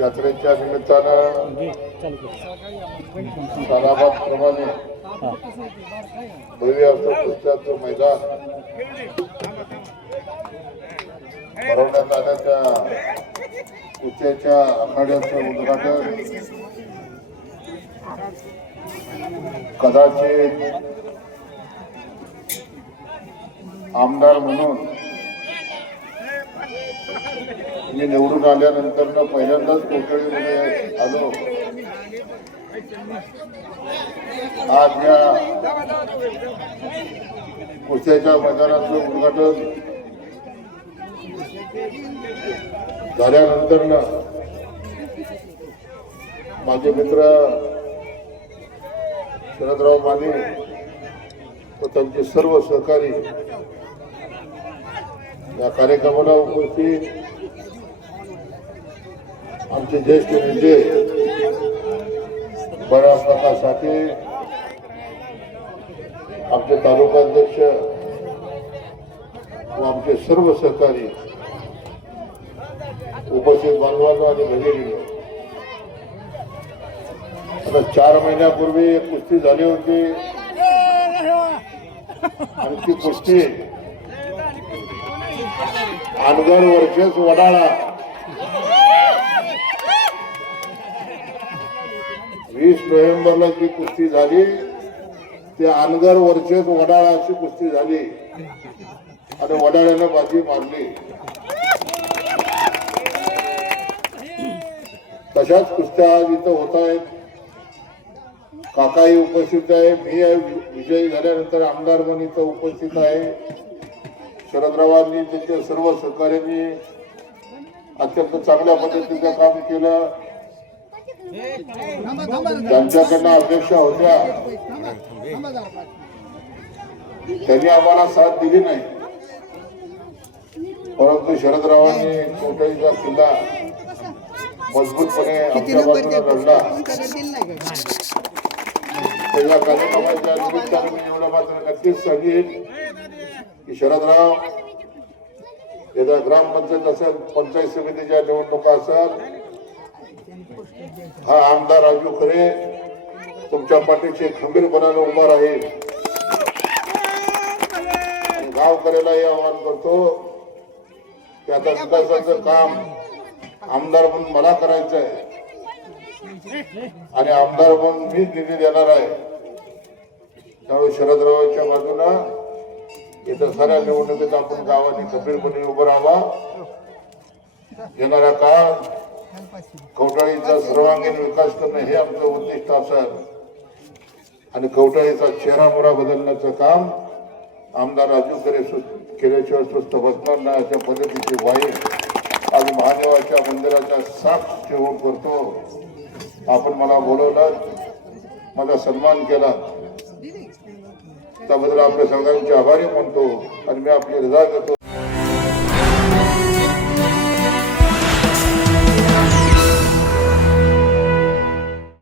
यात्रेच्या निमित्तानं तालाबाद प्रमाणे भव्य असं कुस्त्याचं मैदान भरवण्यात आल्याच्या कुस्त्याच्या आखाड्याचं उद्घाटन. कदाचित आमदार म्हणून मी निवडून आल्यानंतर पहिल्यांदाच कोकळीमध्ये आलो आज या कुस्त्याच्या मैदानाचं उद्घाटन झाल्यानंतर माझे मित्र शरदराव माने व त्यांचे सर्व सहकारी या कार्यक्रमाला उपस्थित आमचे ज्येष्ठ नेते बळा प्रकाश साठे आमचे तालुकाध्यक्ष व आमचे सर्व सहकारी उपस्थित बांधवांना आणि भगिनी आता चार महिन्यापूर्वी एक कुस्ती झाली होती. आणि ती कुस्ती अनगर वर्षेस वडाळा वीस नोव्हेंबरला जी कुस्ती झाली ती अनगर वर्षेस वडाळाची अशी कुस्ती झाली. आणि वडाळ्यानं बाजी मारली. तशाच कुस्त्या आज इथं होत आहेत. काकाही उपस्थित आहे. मी विजयी झाल्यानंतर आमदार म्हणून इथं उपस्थित आहे. शरदरावांनी त्यांच्या सर्व सहकार्यांनी अत्यंत चांगल्या पद्धतीचं काम केलं. त्यांच्याकडनं अपेक्षा होत्या. त्यांनी आम्हाला साथ दिली नाही. परंतु शरदरावांनी कोटाईचा किल्ला मजबूतपणे आमच्या बाजूने लढला. कार्यक्रमाच्या निमित्ताने मी एवढं मात्र नक्कीच सांगेन की शरदराव येत्या ग्रामपंचायत असेल पंचायत समितीच्या निवडणुका असेल हा आमदार राजू खरे तुमच्या पाठीशी खंबीरपणाने उभा राहील. गावकऱ्याला हे आवाहन करतो की आता विकासाचं काम आमदार म्हणून मला करायचं आहे आणि आमदार म्हणून मीच निधी देणार आहे. त्यामुळे शरदरावांच्या बाजूनं इथं साऱ्या निवडणुकीत आपण गावाने खंबीरपणे उभं राहावा. येणाऱ्या काळात कवटाळीचा सर्वांगीण विकास करणं हे आमचं उद्दिष्ट असेल. आणि कवटाळीचा चेहरा मोरा बदलण्याचं काम आमदार राजू खरे सु- केल्याशिवाय स्वस्त बसणार नाही अशा पद्धतीची ग्वाही आम्ही महादेवाच्या मंदिराचा साक्ष ठेवून करतो आपण मला बोलवलं माझा सन्मान केला. त्याबद्दल आपल्या सगळ्यांचे आभारी म्हणतो आणि मी आपली रजा घेतो.